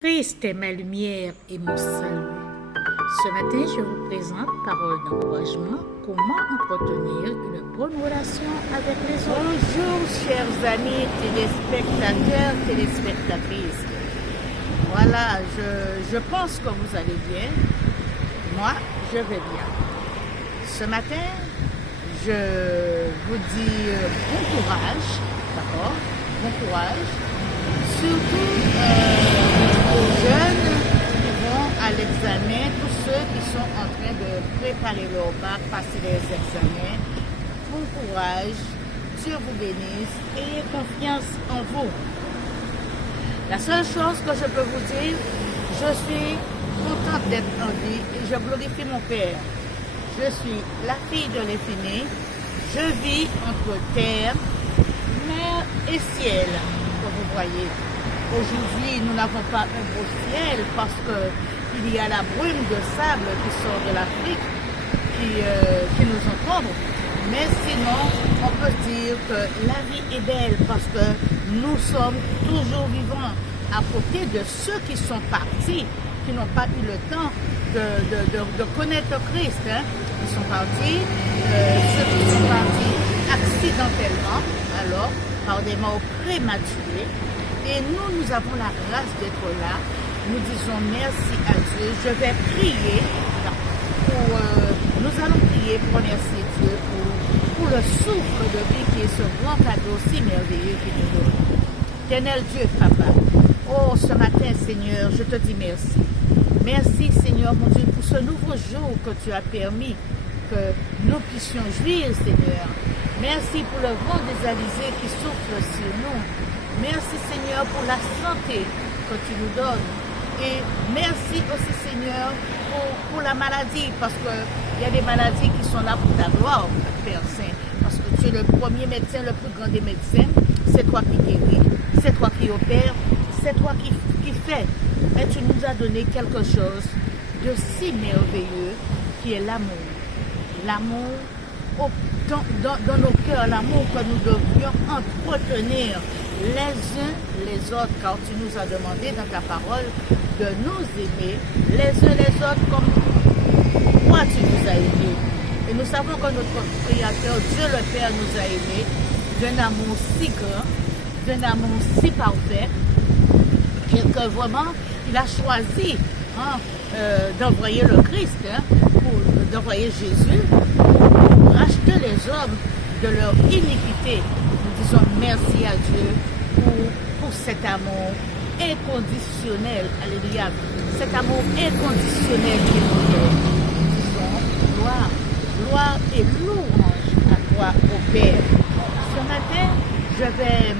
Christ est ma lumière et mon salut. Ce matin, je vous présente Parole d'encouragement, comment entretenir une bonne relation avec les autres. Bonjour chers amis téléspectateurs, téléspectatrices. Voilà, je pense que vous allez bien. Moi, je vais bien. Ce matin, je vous dis bon courage, d'accord? Bon courage. Surtout aux jeunes qui vont à l'examen, tous ceux qui sont en train de préparer leur bac, passer les examens. Bon courage, Dieu vous bénisse, ayez confiance en vous. La seule chose que je peux vous dire, je suis contente d'être en vie et je glorifie mon Père. Je suis la fille de l'infini, je vis entre terre, mer et ciel, comme vous voyez. Aujourd'hui, nous n'avons pas un beau ciel parce qu'il y a la brume de sable qui sort de l'Afrique qui nous encombre. Mais sinon, on peut dire que la vie est belle parce que nous sommes toujours vivants à côté de ceux qui sont partis, qui n'ont pas eu le temps de connaître Christ. Hein. Ils sont partis, ceux qui sont partis accidentellement, alors par des morts prématurées. Et nous avons la grâce d'être là. Nous disons merci à Dieu. Je vais prier. Nous allons prier pour remercier Dieu pour le souffle de vie qui est ce grand cadeau si merveilleux qu'il nous donne. Éternel Dieu, Papa. Oh, ce matin, Seigneur, je te dis merci. Merci, Seigneur, mon Dieu, pour ce nouveau jour que tu as permis que nous puissions jouir, Seigneur. Merci pour le vent des alizés qui souffle sur nous. Merci Seigneur pour la santé que tu nous donnes. Et merci aussi Seigneur pour la maladie, parce qu'il y a des maladies qui sont là pour ta gloire, Père Saint. Parce que tu es le premier médecin, le plus grand des médecins. C'est toi qui guéris, c'est toi qui opères, c'est toi qui fais. Mais tu nous as donné quelque chose de si merveilleux qui est l'amour. L'amour dans nos cœurs, l'amour que nous devrions entretenir les uns les autres, car tu nous as demandé dans ta parole de nous aimer les uns les autres comme toi tu nous as aimés. Et nous savons que notre Créateur, Dieu le Père, nous a aimés d'un amour si grand, d'un amour si parfait, que vraiment il a choisi d'envoyer le Christ, d'envoyer Jésus pour racheter les hommes de leur iniquité. Nous disons merci à Dieu pour cet amour inconditionnel. Alléluia. Cet amour inconditionnel qu'il nous donne. Nous disons gloire et louange à toi, au Père. Ce matin, je vais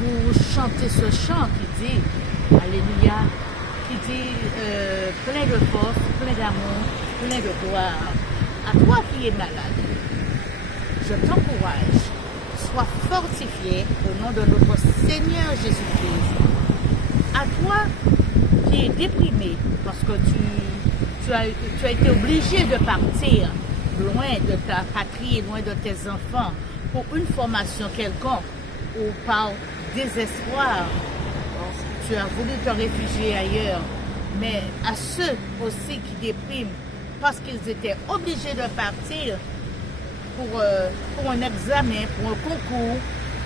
vous chanter ce chant qui dit, Alléluia, qui dit plein de force, plein d'amour, plein de gloire. À toi qui es malade, je t'encourage, sois fortifié au nom de notre Seigneur Jésus-Christ. À toi qui es déprimé parce que tu as été obligé de partir loin de ta patrie, loin de tes enfants pour une formation quelconque ou par désespoir, tu as voulu te réfugier ailleurs. Mais à ceux aussi qui dépriment parce qu'ils étaient obligés de partir pour un examen, pour un concours,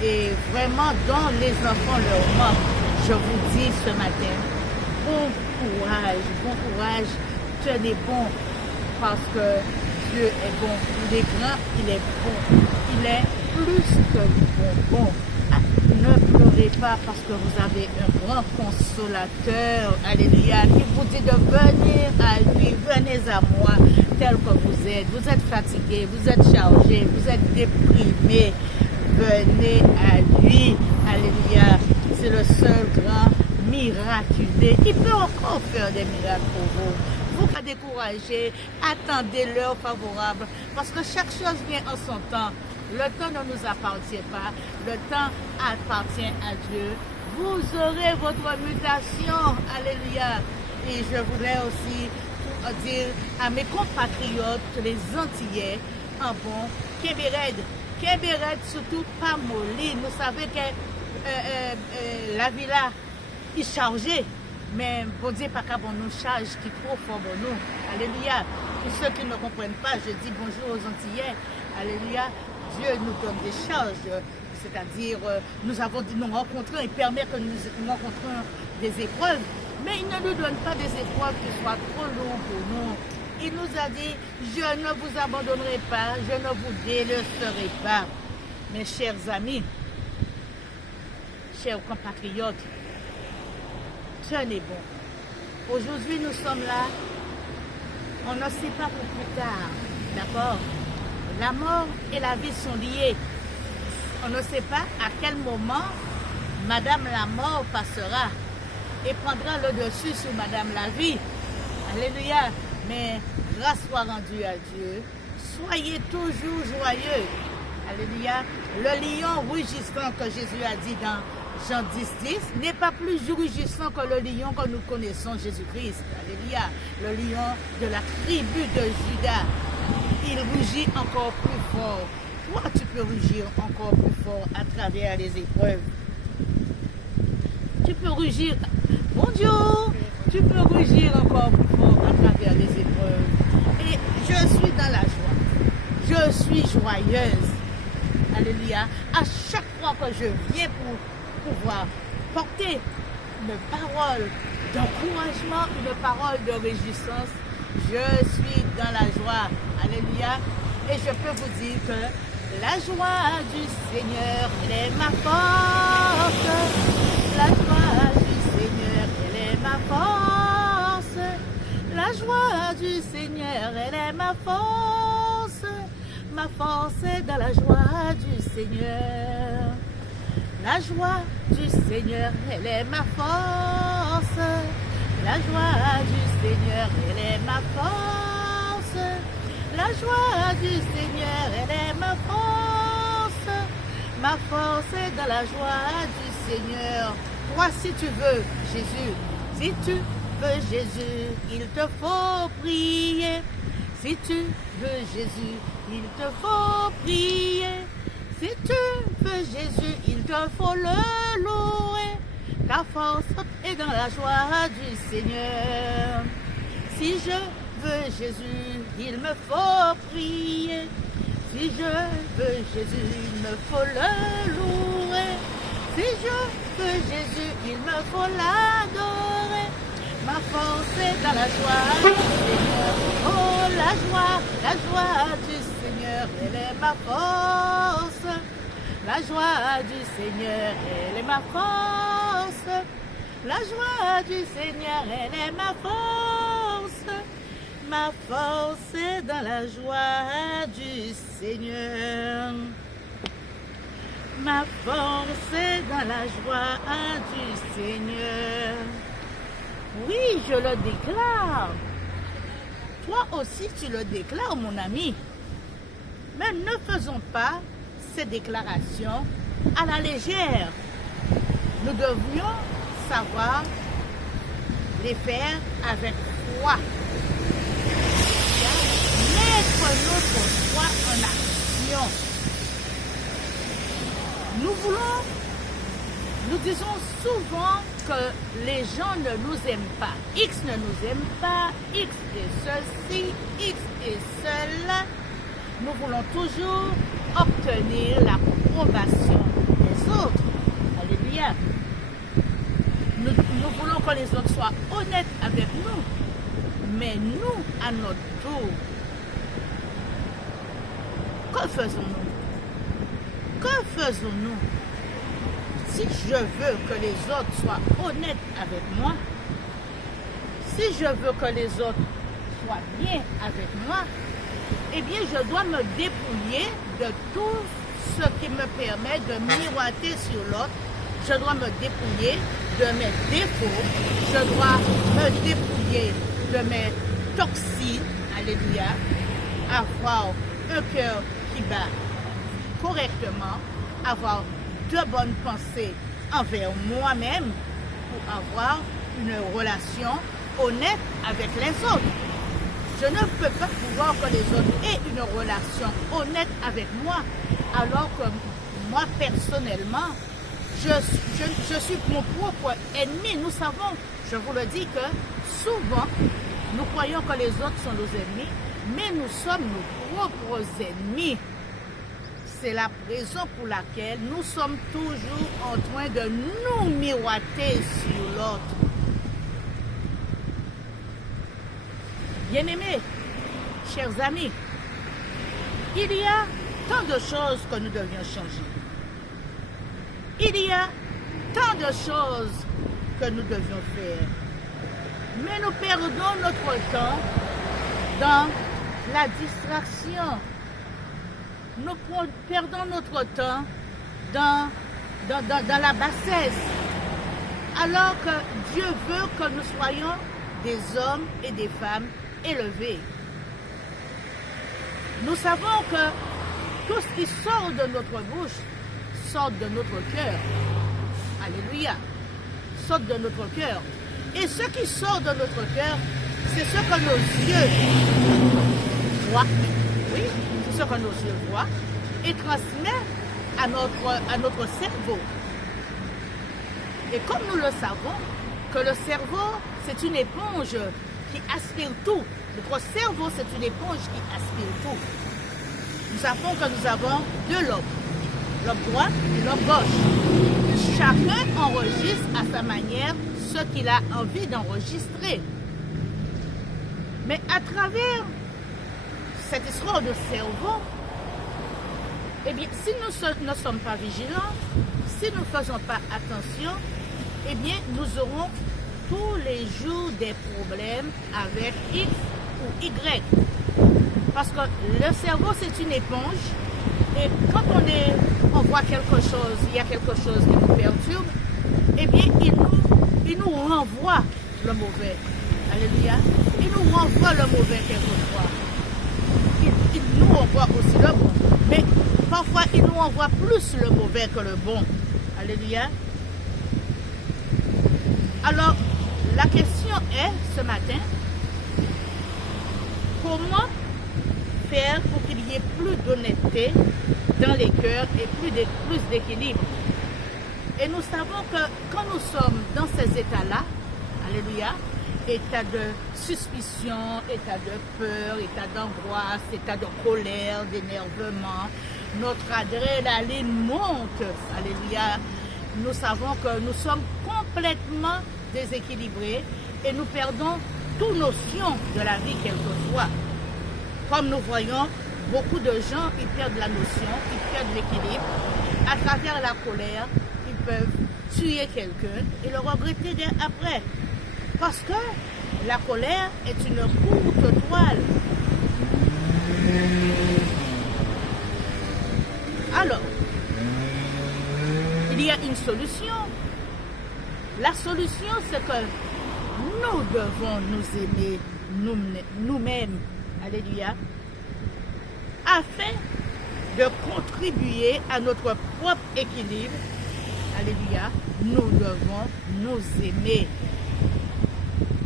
et vraiment dont les enfants leur manquent, je vous dis ce matin, bon courage, tenez bon, parce que Dieu est bon, il est grand, il est bon, il est plus que bon. Ne pleurez pas parce que vous avez un grand consolateur, alléluia, qui vous dit de venir à lui, venez à moi, tel que vous êtes fatigué, vous êtes chargé, vous êtes déprimé, venez à lui, alléluia, c'est le seul grand miraculé, il peut encore faire des miracles pour vous. Vous pas décourager, attendez l'heure favorable, parce que chaque chose vient en son temps. Le temps ne nous appartient pas, le temps appartient à Dieu. Vous aurez votre mutation, alléluia. Et je voudrais aussi dire à mes compatriotes, les Antillais, en bon, Kébéred, surtout pas molli. Vous savez que la villa il chargé. Mais bon Dieu, pas qu'à bon nous charge qui trop fort pour nous. Alléluia. Pour ceux qui ne comprennent pas, je dis bonjour aux Antillais. Alléluia. Dieu nous donne des charges. C'est-à-dire, nous avons dit nous rencontrons, il permet que nous rencontrons des épreuves. Mais il ne nous donne pas des épreuves qui soient trop lourdes pour nous. Il nous a dit, je ne vous abandonnerai pas, je ne vous délaisserai pas. Mes chers amis, chers compatriotes, tenez bon. Aujourd'hui, nous sommes là. On ne sait pas pour plus tard. D'accord? La mort et la vie sont liées. On ne sait pas à quel moment Madame la mort passera et prendra le dessus sur Madame la vie. Alléluia. Mais grâce soit rendue à Dieu. Soyez toujours joyeux. Alléluia. Le lion rugissant que Jésus a dit dans Jean 10, n'est pas plus rugissant que le lion que nous connaissons, Jésus-Christ. Alléluia. Le lion de la tribu de Juda. Il rugit encore plus fort. Toi, tu peux rugir encore plus fort à travers les épreuves. Tu peux rugir. Bonjour. Tu peux rugir encore plus fort à travers les épreuves. Et je suis dans la joie. Je suis joyeuse. Alléluia. À chaque fois que je viens pour pouvoir porter une parole d'encouragement, une parole de réjouissance, je suis dans la joie. Alléluia. Et je peux vous dire que la joie du Seigneur, elle est ma force. La joie du Seigneur, elle est ma force. La joie du Seigneur, elle est ma force. Ma force est dans la joie du Seigneur. La joie du Seigneur, elle est ma force. La joie du Seigneur, elle est ma force. La joie du Seigneur, elle est ma force. Ma force est dans la joie du Seigneur. Toi, si tu veux Jésus, si tu veux Jésus, il te faut prier. Si tu veux Jésus, il te faut prier. Si tu veux Jésus, il te faut le louer. Ta force est dans la joie du Seigneur. Si je veux Jésus, il me faut prier. Si je veux Jésus, il me faut le louer. Si je veux Jésus, il me faut l'adorer. Ma force est dans la joie du Seigneur. Oh, la joie du Seigneur, elle est ma force. La joie du Seigneur, elle est ma force. La joie du Seigneur, elle est ma force. Ma force est dans la joie du Seigneur. Ma force est dans la joie du Seigneur. Oui, je le déclare. Toi aussi, tu le déclares, mon ami. Mais ne faisons pas ces déclarations à la légère. Nous devrions savoir les faire avec foi. Mettre notre foi en action. Nous disons souvent que les gens ne nous aiment pas. X ne nous aime pas, X est ceci, X est cela. Nous voulons toujours obtenir l'approbation des autres. Alléluia. Nous voulons que les autres soient honnêtes avec nous. Mais nous, à notre tour, que faisons-nous? Que faisons-nous? Si je veux que les autres soient honnêtes avec moi, si je veux que les autres soient bien avec moi, eh bien, je dois me dépouiller de tout ce qui me permet de miroiter sur l'autre. Je dois me dépouiller de mes défauts. Je dois me dépouiller de mes toxines. Alléluia. Avoir un cœur qui bat correctement. Avoir de bonnes pensées envers moi-même pour avoir une relation honnête avec les autres. Je ne peux pas pouvoir que les autres aient une relation honnête avec moi, alors que moi, personnellement, je suis mon propre ennemi. Nous savons, je vous le dis, que souvent, nous croyons que les autres sont nos ennemis, mais nous sommes nos propres ennemis. C'est la raison pour laquelle nous sommes toujours en train de nous miroiter sur l'autre. Bien-aimés, chers amis, il y a tant de choses que nous devions changer. Il y a tant de choses que nous devions faire. Mais nous perdons notre temps dans la distraction. Nous perdons notre temps dans la bassesse. Alors que Dieu veut que nous soyons des hommes et des femmes élevés. Nous savons que tout ce qui sort de notre bouche sort de notre cœur. Alléluia. Sort de notre cœur. Et ce qui sort de notre cœur, c'est ce que nos yeux voient. Oui, c'est ce que nos yeux voient et transmet à notre cerveau. Et comme nous le savons, que le cerveau, c'est une éponge qui aspire tout. Notre cerveau, c'est une éponge qui aspire tout. Nous savons que nous avons deux lobes, lobe droit et lobe gauche. Chacun enregistre à sa manière ce qu'il a envie d'enregistrer. Mais à travers cette histoire de cerveau, eh bien, si nous ne sommes pas vigilants, si nous ne faisons pas attention, eh bien, nous aurons tous les jours des problèmes avec X ou Y. Parce que le cerveau, c'est une éponge. Et quand on voit quelque chose, il y a quelque chose qui nous perturbe, eh bien, il nous renvoie le mauvais. Alléluia. Il nous renvoie le mauvais quelquefois. Il nous renvoie aussi le bon. Mais parfois, il nous renvoie plus le mauvais que le bon. Alléluia. Alors, la question est, ce matin, comment faire pour qu'il y ait plus d'honnêteté dans les cœurs et plus d'équilibre? Et nous savons que quand nous sommes dans ces états-là, alléluia, état de suspicion, état de peur, état d'angoisse, état de colère, d'énervement, notre adrénaline monte, alléluia. Nous savons que nous sommes complètement déséquilibrés et nous perdons toute notion de la vie quelquefois. Comme nous voyons, beaucoup de gens, ils perdent la notion, ils perdent l'équilibre. À travers la colère, ils peuvent tuer quelqu'un et le regretter après. Parce que la colère est une courte toile. Alors, il y a une solution. La solution, c'est que nous devons nous aimer nous-mêmes. Alléluia. Afin de contribuer à notre propre équilibre, alléluia, nous devons nous aimer.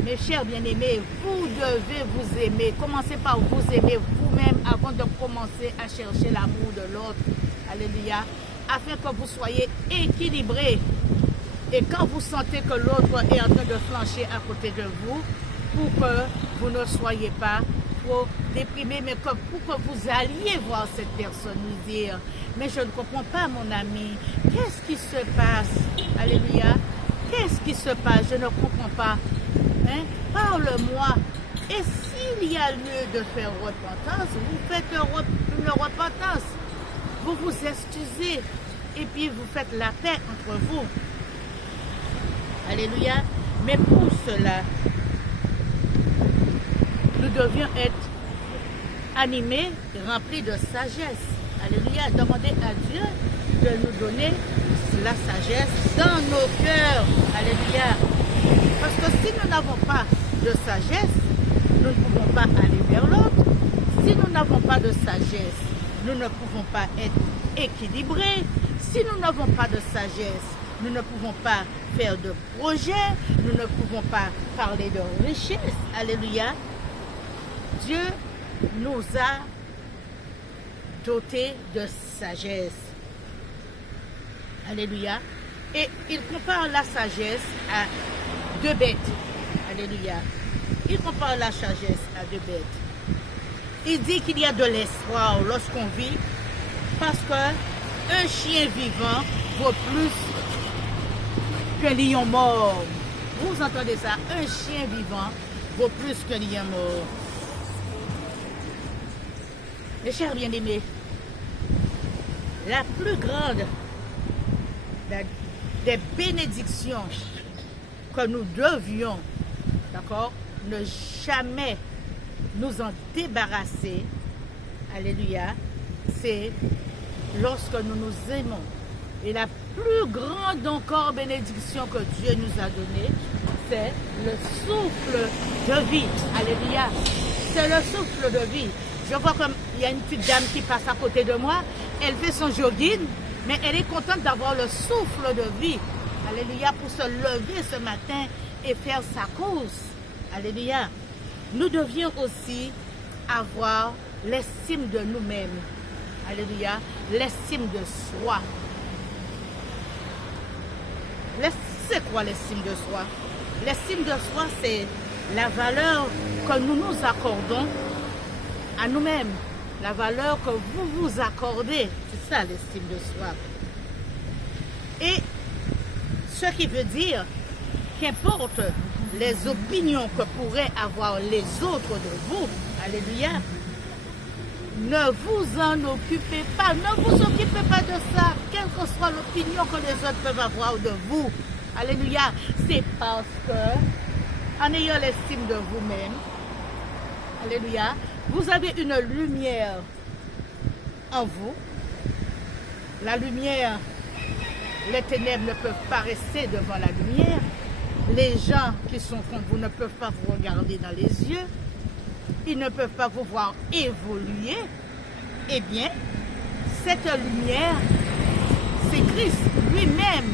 Mes chers bien-aimés, vous devez vous aimer. Commencez par vous aimer vous-même avant de commencer à chercher l'amour de l'autre. Alléluia. Afin que vous soyez équilibrés. Et quand vous sentez que l'autre est en train de flancher à côté de vous, pour que vous ne soyez pas trop déprimé, mais pour que vous alliez voir cette personne lui dire, mais je ne comprends pas mon ami, qu'est-ce qui se passe? Alléluia. Qu'est-ce qui se passe? Je ne comprends pas. Hein? Parle-moi. Et s'il y a lieu de faire repentance, vous faites une repentance. Vous vous excusez et puis vous faites la paix entre vous. Alléluia. Mais pour cela, nous devions être animés, remplis de sagesse. Alléluia. Demandez à Dieu de nous donner la sagesse dans nos cœurs. Alléluia. Parce que si nous n'avons pas de sagesse, nous ne pouvons pas aller vers l'autre. Si nous n'avons pas de sagesse, nous ne pouvons pas être équilibrés. Si nous n'avons pas de sagesse, nous ne pouvons pas faire de projets. Nous ne pouvons pas parler de richesse. Alléluia. Dieu nous a dotés de sagesse. Alléluia. Et il compare la sagesse à deux bêtes. Alléluia. Il compare la sagesse à deux bêtes. Il dit qu'il y a de l'espoir lorsqu'on vit parce qu'un chien vivant vaut plus qu'un lion mort. Vous entendez ça? Un chien vivant vaut plus qu'un lion mort. Mes chers bien-aimés, la plus grande des bénédictions que nous devions, d'accord, ne jamais nous en débarrasser, alléluia, c'est lorsque nous nous aimons. Et la plus grande encore bénédiction que Dieu nous a donnée, c'est le souffle de vie. Alléluia. C'est le souffle de vie. Je vois comme il y a une petite dame qui passe à côté de moi. Elle fait son jogging, mais elle est contente d'avoir le souffle de vie. Alléluia. Pour se lever ce matin et faire sa course. Alléluia. Nous devions aussi avoir l'estime de nous-mêmes. Alléluia. L'estime de soi. C'est quoi l'estime de soi? L'estime de soi, c'est la valeur que nous nous accordons à nous-mêmes. La valeur que vous vous accordez. C'est ça l'estime de soi. Et ce qui veut dire qu'importe les opinions que pourraient avoir les autres de vous, alléluia, ne vous en occupez pas, ne vous occupez pas de ça, quelle que soit l'opinion que les autres peuvent avoir de vous. Alléluia, c'est parce que, en ayant l'estime de vous-même, alléluia, vous avez une lumière en vous. La lumière, les ténèbres ne peuvent pas rester devant la lumière. Les gens qui sont comme vous ne peuvent pas vous regarder dans les yeux. Ils ne peuvent pas vous voir évoluer. Eh bien, cette lumière, c'est Christ lui-même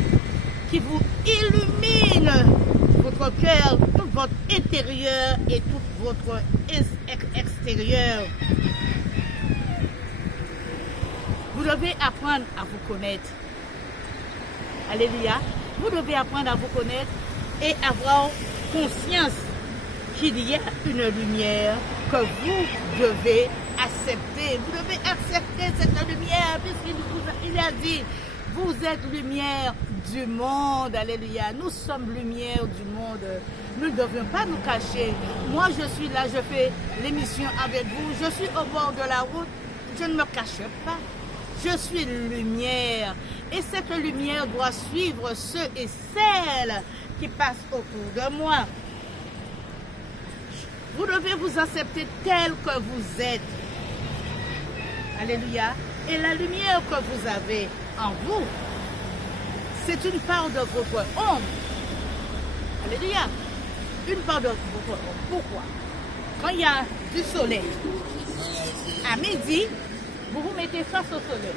qui vous illumine votre cœur, tout votre intérieur et tout votre extérieur. Vous devez apprendre à vous connaître. Alléluia. Vous devez apprendre à vous connaître et avoir conscience qu'il y a une lumière que vous devez accepter. Vous devez accepter cette lumière puisqu'il a dit, vous êtes lumière du monde. Alléluia. Nous sommes lumière du monde. Nous ne devions pas nous cacher. Moi, je suis là, je fais l'émission avec vous. Je suis au bord de la route. Je ne me cache pas. Je suis lumière. Et cette lumière doit suivre ceux et celles qui passent autour de moi. Vous devez vous accepter tel que vous êtes. Alléluia. Et la lumière que vous avez en vous, c'est une part de votre ombre. Alléluia. Une part de votre ombre. Pourquoi? Quand il y a du soleil, à midi, vous vous mettez face au soleil.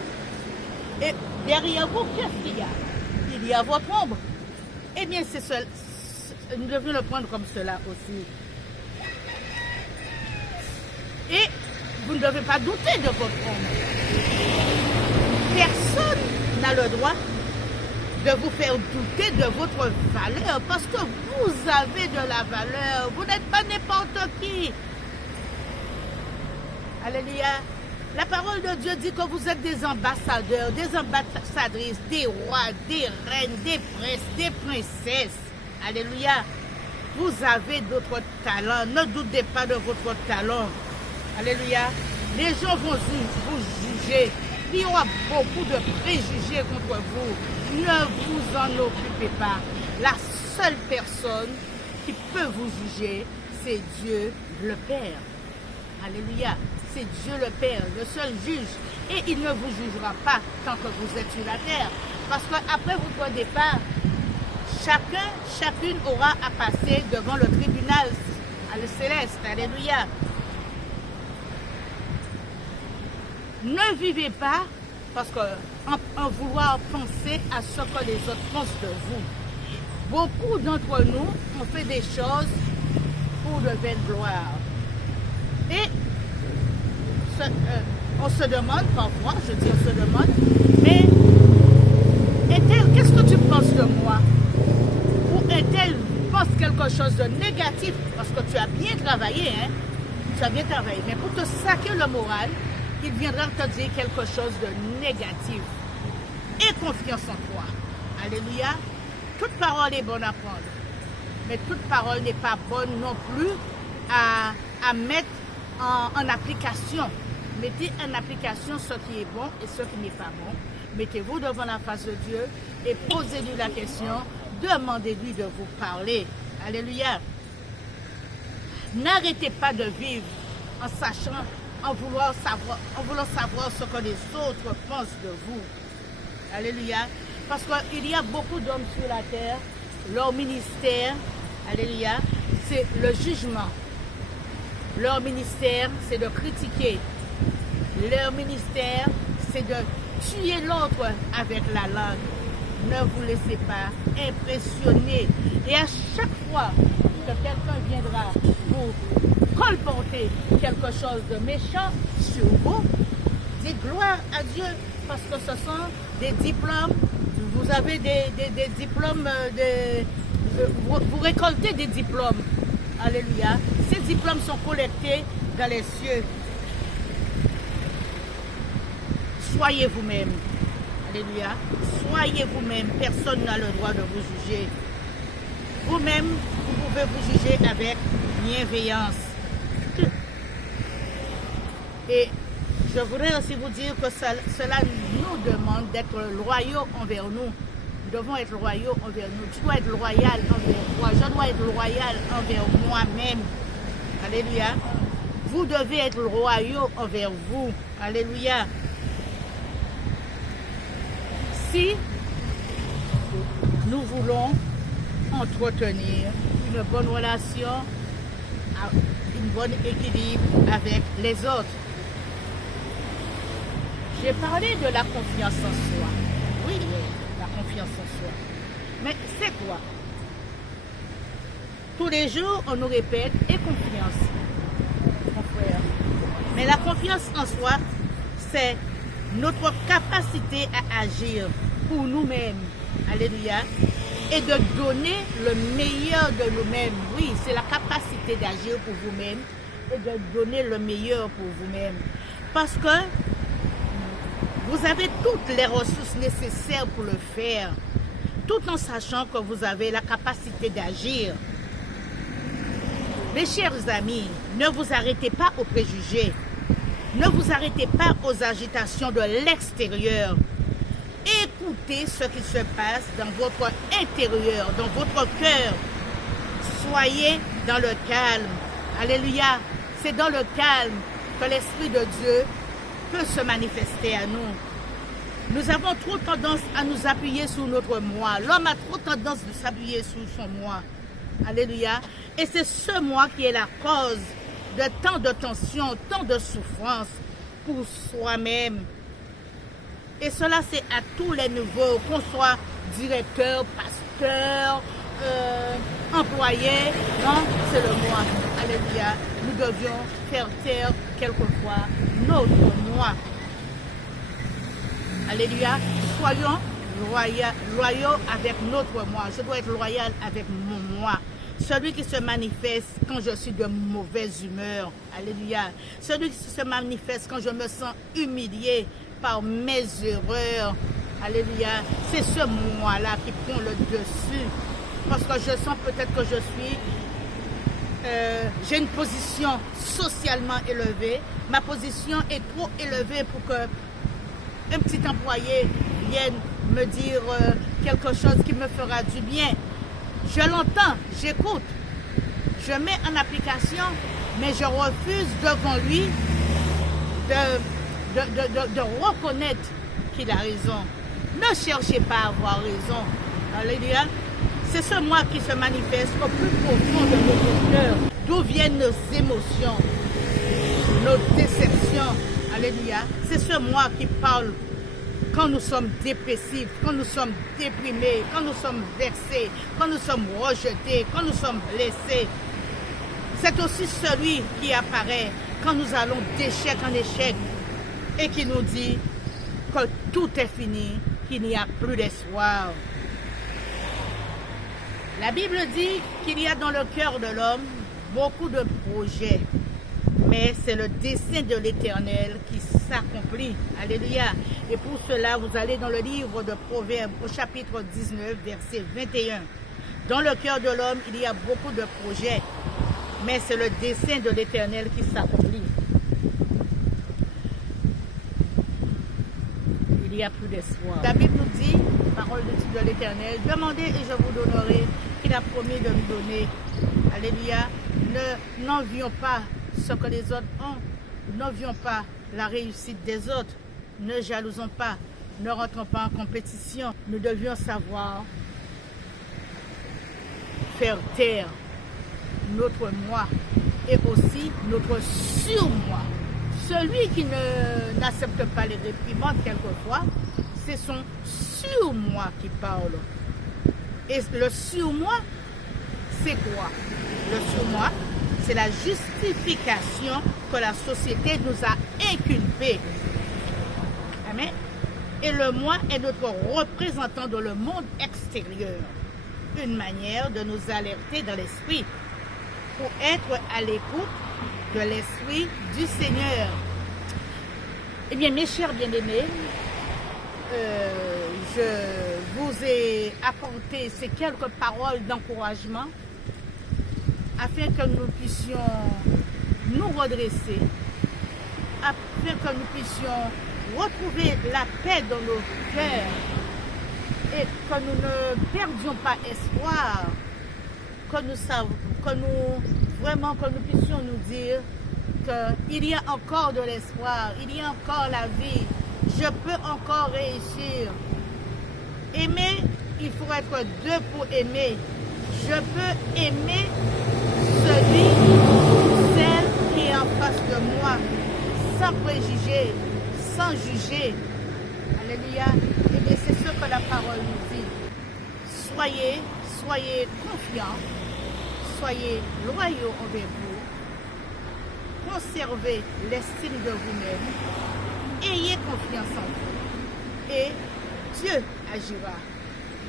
Et derrière vous, qu'est-ce qu'il y a? Il y a votre ombre. Eh bien, c'est seul. Nous devons le prendre comme cela aussi. Et vous ne devez pas douter de votre ombre. Personne n'a le droit de vous faire douter de votre valeur parce que vous avez de la valeur. Vous n'êtes pas n'importe qui. Alléluia. La parole de Dieu dit que vous êtes des ambassadeurs, des ambassadrices, des rois, des reines, des princes, des princesses. Alléluia. Vous avez d'autres talents. Ne doutez pas de votre talent. Alléluia. Les gens vont vous juger. Il y aura beaucoup de préjugés contre vous. Ne vous en occupez pas. La seule personne qui peut vous juger, c'est Dieu le Père. Alléluia. C'est Dieu le Père, le seul juge. Et il ne vous jugera pas tant que vous êtes sur la terre. Parce qu'après votre départ, chacune aura à passer devant le tribunal céleste. Alléluia. Ne vivez pas parce qu'en vouloir penser à ce que les autres pensent de vous. Beaucoup d'entre nous ont fait des choses pour de vaine gloire. Et on se demande parfois, je dis on se demande, mais qu'est-ce que tu penses de toi, ou un tel pense quelque chose de négatif, parce que tu as bien travaillé, hein? Tu as bien travaillé, mais pour te saquer le moral, il viendra te dire quelque chose de négatif. Aie confiance en toi. Alléluia. Toute parole est bonne à prendre, mais toute parole n'est pas bonne non plus à mettre en application. Mettez en application ce qui est bon et ce qui n'est pas bon. Mettez-vous devant la face de Dieu et posez-lui la question. Demandez-lui de vous parler. Alléluia. N'arrêtez pas de vivre en sachant, en voulant savoir ce que les autres pensent de vous. Alléluia. Parce qu'il y a beaucoup d'hommes sur la terre, leur ministère, alléluia, c'est le jugement. Leur ministère, c'est de critiquer. Leur ministère, c'est de tuer l'autre avec la langue. Ne vous laissez pas impressionner. Et à chaque fois que quelqu'un viendra vous colporter quelque chose de méchant sur vous, dites gloire à Dieu, parce que ce sont des diplômes. Vous avez des diplômes, vous récoltez des diplômes. Alléluia. Ces diplômes sont collectés dans les cieux. Soyez vous-même. Alléluia. Soyez vous-même. Personne n'a le droit de vous juger. Vous-même, vous pouvez vous juger avec bienveillance. Et je voudrais aussi vous dire que cela nous demande d'être loyaux envers nous. Nous devons être loyaux envers nous. Tu dois être loyal envers toi. Je dois être loyal envers moi-même. Alléluia. Vous devez être loyaux envers vous. Alléluia. Si nous voulons entretenir une bonne relation, un bon équilibre avec les autres. J'ai parlé de la confiance en soi. Oui, la confiance en soi. Mais c'est quoi? Tous les jours, on nous répète « et confiance », mon frère. Mais la confiance en soi, c'est notre capacité à agir pour nous-mêmes. Alléluia. Et de donner le meilleur de nous-mêmes. Oui, c'est la capacité d'agir pour vous-même et de donner le meilleur pour vous-même. Parce que vous avez toutes les ressources nécessaires pour le faire, tout en sachant que vous avez la capacité d'agir. Mes chers amis, ne vous arrêtez pas aux préjugés. Ne vous arrêtez pas aux agitations de l'extérieur. Écoutez ce qui se passe dans votre intérieur, dans votre cœur. Soyez dans le calme. Alléluia. C'est dans le calme que l'Esprit de Dieu peut se manifester à nous. Nous avons trop tendance à nous appuyer sur notre moi. L'homme a trop tendance de s'appuyer sur son moi. Alléluia. Et c'est ce moi qui est la cause de tant de tensions, tant de souffrances pour soi-même. Et cela, c'est à tous les niveaux, qu'on soit directeur, pasteur, employé. Non, c'est le moi. Alléluia. Nous devions faire taire quelquefois notre moi. Alléluia. Soyons loyaux avec notre moi. Je dois être loyal avec mon moi. Celui qui se manifeste quand je suis de mauvaise humeur. Alléluia. Celui qui se manifeste quand je me sens humilié par mes erreurs. Alléluia. C'est ce moi-là qui prend le dessus. Parce que je sens peut-être que je suis... j'ai une position socialement élevée. Ma position est trop élevée pour que un petit employé vienne me dire quelque chose qui me fera du bien. Je l'entends, j'écoute, je mets en application, mais je refuse devant lui de reconnaître qu'il a raison. Ne cherchez pas à avoir raison. Alléluia. C'est ce moi qui se manifeste au plus profond de notre cœur, d'où viennent nos émotions, nos déceptions. Alléluia. C'est ce moi qui parle quand nous sommes dépressifs, quand nous sommes déprimés, quand nous sommes vexés, quand nous sommes rejetés, quand nous sommes blessés. C'est aussi celui qui apparaît quand nous allons d'échec en échec et qui nous dit que tout est fini, qu'il n'y a plus d'espoir. La Bible dit qu'il y a dans le cœur de l'homme beaucoup de projets, mais c'est le dessein de l'Éternel qui s'accomplit. Alléluia. Et pour cela, vous allez dans le livre de Proverbes au chapitre 19, verset 21. Dans le cœur de l'homme, il y a beaucoup de projets, mais c'est le dessein de l'Éternel qui s'accomplit. Il n'y a plus d'espoir. La Bible nous dit, parole de l'Éternel, demandez et je vous donnerai, qu'il a promis de nous donner. Alléluia. N'envions pas ce que les autres ont. N'envions pas la réussite des autres. Ne jalousons pas. Ne rentrons pas en compétition. Nous devions savoir faire taire notre moi et aussi notre surmoi. Celui qui n'accepte pas les réprimandes quelquefois, c'est son surmoi qui parle. Et le surmoi, c'est quoi? Le surmoi, c'est la justification que la société nous a inculpée. Amen. Et le moi est notre représentant dans le monde extérieur. Une manière de nous alerter dans l'esprit pour être à l'écoute de l'esprit du Seigneur. Eh bien, mes chers bien-aimés, je vous ai apporté ces quelques paroles d'encouragement afin que nous puissions nous redresser, afin que nous puissions retrouver la paix dans nos cœurs et que nous ne perdions pas espoir, que nous puissions nous dire qu'il y a encore de l'espoir, il y a encore la vie, je peux encore réussir. Aimer, il faut être deux pour aimer. Je peux aimer celui ou celle qui est en face de moi, sans préjugés, sans juger. Alléluia. Et bien c'est ce que la parole nous dit. Soyez confiants, soyez loyaux envers vous, conservez l'estime de vous-même, ayez confiance en vous et Dieu agira.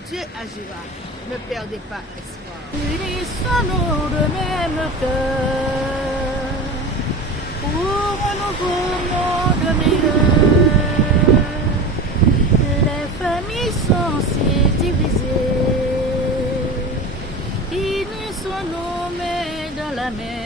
Dieu agira. Ne perdez pas espoir. Unissons-nous de même cœur pour un nouveau monde meilleur. Les familles sont si divisées. Unissons-nous main dans la main.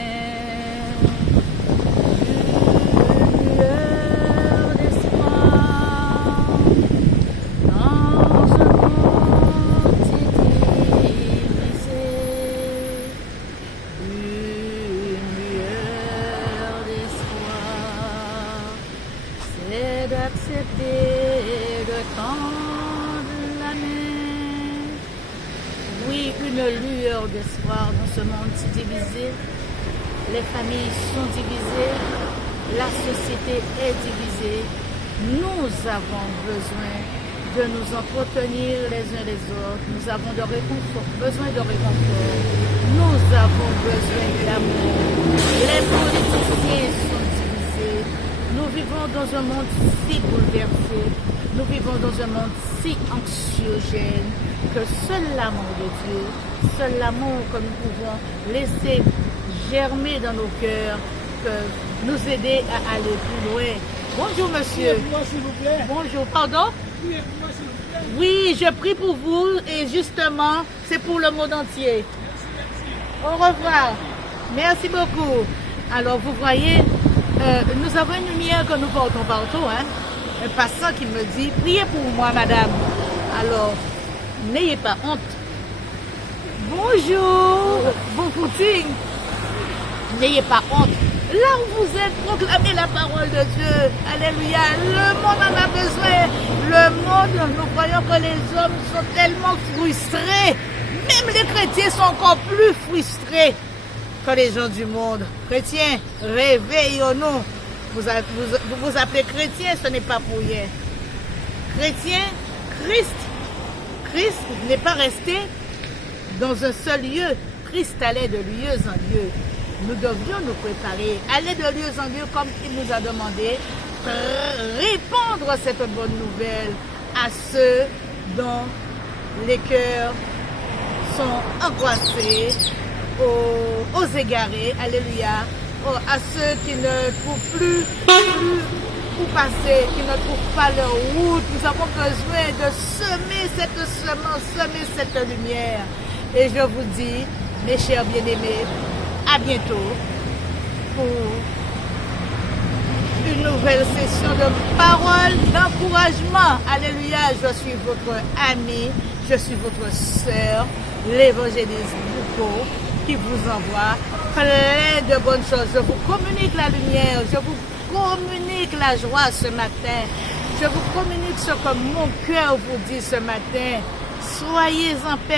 D'espoir dans ce monde si divisé. Les familles sont divisées, la société est divisée. Nous avons besoin de nous entretenir les uns les autres. Nous avons besoin de réconfort. Nous avons besoin d'amour. Les politiciens sont divisés. Nous vivons dans un monde si bouleversé. Nous vivons dans un monde si anxiogène que seul l'amour de Dieu, seul l'amour que nous pouvons laisser germer dans nos cœurs peut nous aider à aller plus loin. Bonjour monsieur. Moi, s'il vous plaît. Bonjour. Pardon? Moi, s'il vous plaît. Oui, je prie pour vous et justement, c'est pour le monde entier. Merci. Au revoir. Merci beaucoup. Alors, vous voyez, nous avons une lumière que nous portons partout. Hein? Un passant qui me dit, priez pour moi, madame. Alors, n'ayez pas honte. Bonjour. Bon footing. N'ayez pas honte. Là où vous êtes, proclamez la parole de Dieu. Alléluia. Le monde en a besoin. Le monde, nous voyons que les hommes sont tellement frustrés. Même les chrétiens sont encore plus frustrés que les gens du monde. Chrétiens, réveillons-nous. Vous vous appelez chrétien, ce n'est pas pour rien. Chrétien, Christ n'est pas resté dans un seul lieu. Christ allait de lieu en lieu. Nous devions nous préparer, aller de lieu en lieu comme il nous a demandé, répandre cette bonne nouvelle à ceux dont les cœurs sont angoissés, aux égarés, alléluia, à ceux qui ne trouvent plus où passer, qui ne trouvent pas leur route. Nous avons besoin de semer cette semence, semer cette lumière. Et je vous dis, mes chers bien-aimés, à bientôt pour une nouvelle session de paroles d'encouragement. Alléluia, je suis votre ami, je suis votre sœur, l'évangéliste Bouko, qui vous envoie plein de bonnes choses. Je vous communique la lumière, je vous communique la joie ce matin. Je vous communique ce que mon cœur vous dit ce matin. Soyez en paix.